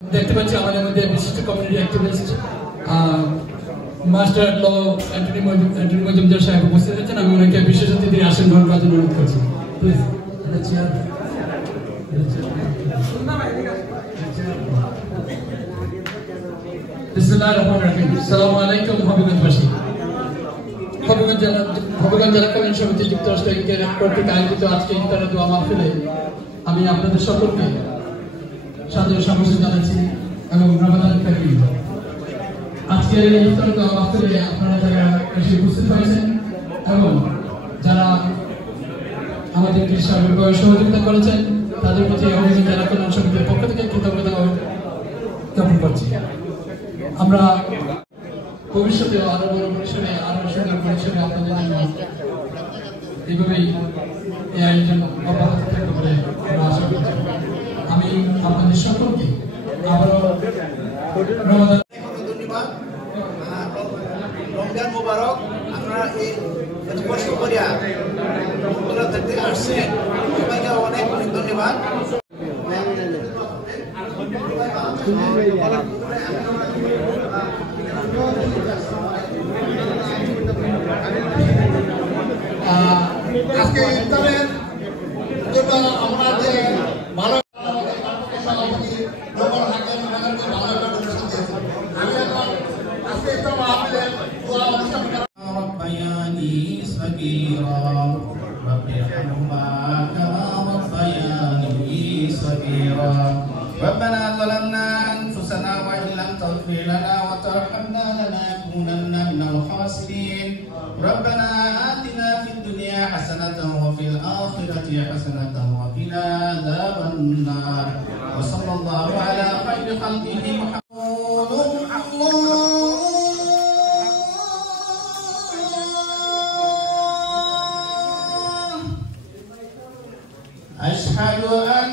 দেখতে পাচ্ছি আমাদের মধ্যে বিশিষ্ট কমিউনিটি অ্যাক্টিভিস্ট মাস্টার ল অ্যান্টনি মজুমদার সাহেব উপস্থিত আছেন। আমি ওনাকে বিশেষ অতিথির আসন গ্রহণ করার জন্য অনুরোধ করছি। প্লিজ বিসমিল্লাহির রহমানির রহিম। আসসালামু আলাইকুম হবিগঞ্জবাসী। হবিগঞ্জ জেলা কমিউনিটি সমিতি যুক্তরাষ্ট্র কর্তৃক আয়োজিত আজকে ইফতারের দোয়া মাহফিলে আমি আপনাদের সকলকে সাদর স্বাগত জানাচ্ছি এবং রমাদান কারীম। আজকের এই ইফতার দোয়া মাহফিলে আপনারা যারা এসে উপস্থিত হয়েছেন এবং যারা আমাদেরকে সার্বিকভাবে সহযোগিতা করেছেন তাদের প্রতি হবিগঞ্জ জেলা কল্যাণ সমিতির পক্ষ থেকে কৃতজ্ঞতা জ্ঞাপন করছি। আমরা ভবিষ্যতে আরো বড় পরিসরে আরো সুন্দর পরিসরে আপনাদের জন্য এইভাবেই এই আয়োজন অব্যাহত থাকবে বলে আমরা আশা করছি। আমি আপনাদের সকলকে আবারও রমাদান ধন্যবাদ। রমজান মোবারক। আপনারা এই কষ্ট করিয়া দূর থেকে আসছেন, সবাইকে অনেক অনেক ধন্যবাদ। আজকে ইফতারের জন্য আমরা যে ভালো ربنا ظلمنا أنفسنا وإن لم تغفر لنا وترحمنا لنكونن من الخاسرين ربنا آتنا في الدنيا حسنة وفي الآخرة حسنة وقنا عذاب النار وصلى الله على خير خلقه محمد. أشهد أن